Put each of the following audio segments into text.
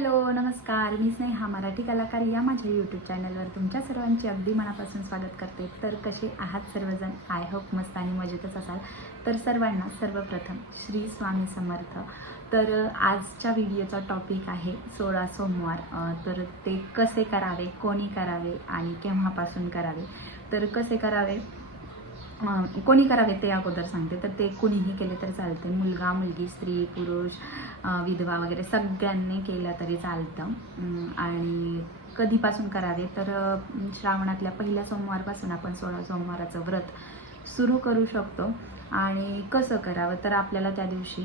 Hello नमस्कार. मी स्नेहा मराठी कलाकार. या माझ्या यूट्यूब चॅनलवर तुमच्या सर्वांचे अगदी मनापासून स्वागत करते. तर कसे आहात सर्वजण? आय होप मस्त आणि मजेतच असाल. तर सर्वांना सर्वप्रथम श्री स्वामी समर्थ. तर आजच्या व्हिडिओचा टॉपिक आहे सोळा सोमवार. तर ते कसे करावे कोणी करावे आणि केव्हापासून करावे? तर कसे करावे? कोणी करावे ते अगोदर सांगते. तर ते कोणीही केले तरी चालते. मुलगा मुलगी स्त्री पुरुष विधवा वगैरे सगळ्यांनी केलं तरी चालतं. आणि कधीपासून करावे? तर श्रावणातल्या पहिल्या सोमवारपासून आपण सोळा सोमवाराचं व्रत सुरू करू शकतो. आणि कसं करावं? तर आपल्याला त्या दिवशी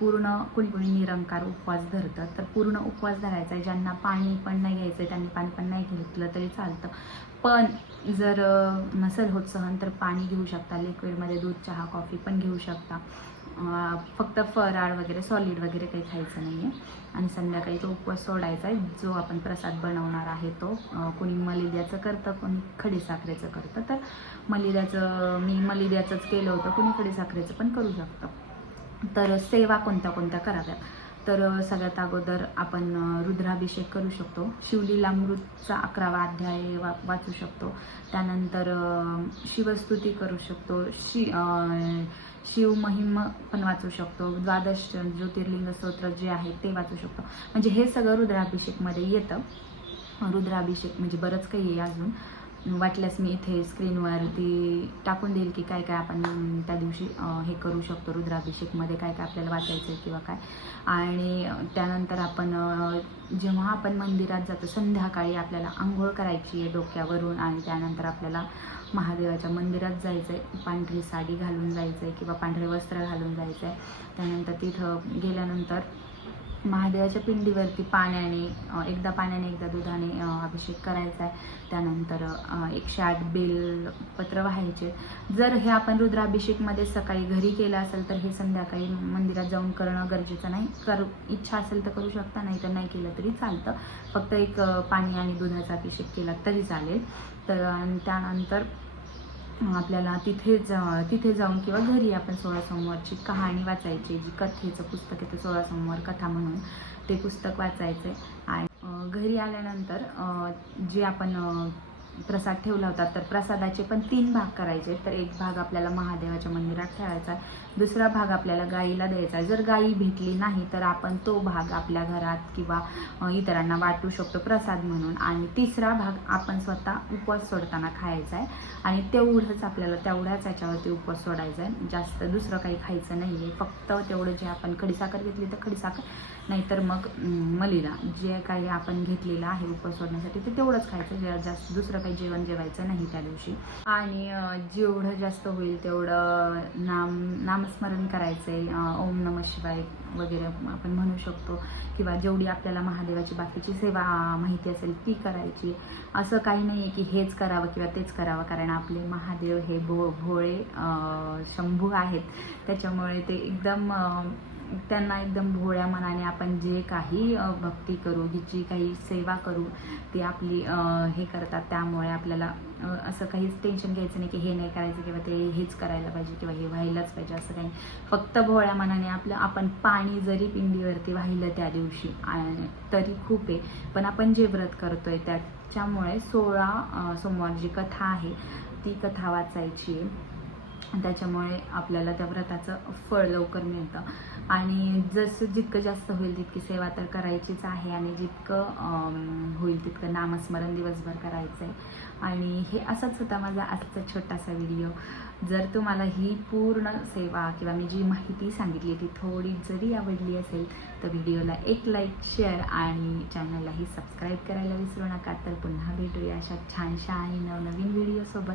पूर्ण कुणी कुणी निरंकार उपवास धरतं तर पूर्ण उपवास धरायचा आहे. ज्यांना पाणी पण नाही घ्यायचं आहे त्यांनी पाणी पण नाही घेतलं तरी चालतं. पण जर नसेल होत सहन तर पाणी घेऊ शकता. लिक्विडमध्ये दूध चहा कॉफी पण घेऊ शकता. फक्त फराळ वगैरे सॉलिड वगैरे काही खायचं नाही आहे आणि संध्याकाळी तो उपवास सोडायचा आहे. जो आपण प्रसाद बनवणार आहे तो कोणी मलिद्याचं करतं कोणी खडीसाखरेचं करतं. तर मलिद्याचं मी मलिद्याचंच केलं होतं. कोणी खडीसाखरेचं पण करू शकतं. तर सेवा कोणत्या कोणत्या कराव्या तर सगळ्यात अगोदर आपण रुद्राभिषेक करू शकतो. शिवलीलामृतचा अकरावा अध्याय वा वाचू शकतो. त्यानंतर शिवस्तुती करू शकतो. शि शिव महिम पण वाचू शकतो. द्वादश ज्योतिर्लिंग स्तोत्र जे आहे ते वाचू शकतो. म्हणजे हे सगळं रुद्राभिषेकमध्ये येतं. रुद्राभिषेक म्हणजे बरंच काही आहे अजून. वाटल्यास मी इथे स्क्रीनवरती टाकून देईल की काय काय आपण त्या दिवशी हे करू शकतो रुद्राभिषेकमध्ये काय काय आपल्याला वाचायचं आहे किंवा काय. आणि त्यानंतर आपण जेव्हा आपण मंदिरात जातो संध्याकाळी आपल्याला आंघोळ करायची आहे डोक्यावरून आणि त्यानंतर आपल्याला महादेवाच्या मंदिरात जायचं आहे पांढरी साडी घालून जायचं आहे किंवा पांढरे वस्त्र घालून जायचं आहे त्यानंतर तिथं गेल्यानंतर महादेवाच्या पिंडीवरती पाण्याने एकदा पाण्याने एकदा दुधाने अभिषेक करायचा आहे. त्यानंतर एकशे आठ बेलपत्र व्हायचे. जर हे आपण रुद्राभिषेकमध्ये सकाळी घरी केलं असेल तर हे संध्याकाळी मंदिरात जाऊन करणं गरजेचं नाही. करू इच्छा असेल तर करू शकता नाही तर नाही केलं तरी चालतं. फक्त एक पाणी आणि दुधाचा अभिषेक केला तरी चालेल. तर त्यानंतर आपल्याला तिथे जा तिथे जाऊन किंवा घरी आपण सोळा सोमवारची कहाणी वाचायची जी कथेचं पुस्तक आहे ते सोळा सोमवार कथा म्हणून ते पुस्तक वाचायचं आहे आणि घरी आल्यानंतर जे आपण प्रसाद ठेवला होता तर प्रसादाचे पण तीन भाग करायचे. तर एक भाग आपल्याला महादेवाच्या मंदिरात ठेवायचा आहे. दुसरा भाग आपल्याला गाईला द्यायचा आहे. जर गाई भेटली नाही तर आपण तो भाग आपल्या घरात किंवा इतरांना वाटू शकतो प्रसाद म्हणून. आणि तिसरा भाग आपण स्वतः उपवास सोडताना खायचा आहे. आणि तेवढंच आपल्याला तेवढ्याच याच्यावरती उपवास सोडायचा आहे. जास्त दुसरं काही खायचं नाही आहे फक्त तेवढं जे आपण खडीसाखर घेतली तर खडीसाखर नाहीतर मग अं, मलिदा जे काही आपण घेतलेलं आहे उपवास सोडण्यासाठी ते तेवढंच खायचं. जे- जास्त दुसरं काही जेवण जेवायचं नाही त्या दिवशी. आणि जेवढं जास्त होईल तेवढं नाम नामस्मरण करायचं आहे ओम नम शिवाय वगैरे आपण म्हणू शकतो. किंवा जेवढी आपल्याला महादेवाची बाकीची सेवा माहिती असेल ती करायची. असं काही नाही आहे की हेच करावं किंवा तेच करावं. कारण आपले महादेव हे भो भोळे शंभू आहेत. त्याच्यामुळे ते एकदम त्यांना एकदम भोळ्या मनाने आपण जे काही भक्ती करू जी काही सेवा करू ती आपली हे करतात. त्यामुळे आपल्याला असं काहीच टेन्शन घ्यायचं नाही की हे नाही करायचं किंवा ते हेच करायला पाहिजे किंवा हे व्हायलाच पाहिजे असं काही नाही. फक्त भोळ्या मनाने आपलं आपण पाणी जरी पिंडीवरती वाहिलं त्या दिवशी तरी खूप आहे. पण आपण जे व्रत करतोय त्याच्यामुळे सोळा सोमवार जी कथा आहे ती कथा वाचायची आहे. त्याच्यामुळे आपल्याला त्या व्रताचं फळ लवकर मिळतं. आणि जसं जितकं जास्त होईल तितकी सेवा तर करायचीच आहे आणि जितकं होईल तितकं नामस्मरण दिवसभर करायचं आहे आणि हे असाच होता माझा आजचा छोटासा व्हिडिओ. जर तुम्हाला ही पूर्ण सेवा किंवा मी जी माहिती सांगितली ती थोडी जरी आवडली असेल तर व्हिडिओला एक लाईक शेअर आणि चॅनललाही सबस्क्राईब करायला विसरू नका. तर पुन्हा भेटूया अशा छानशा आणि नवनवीन व्हिडिओसोबत.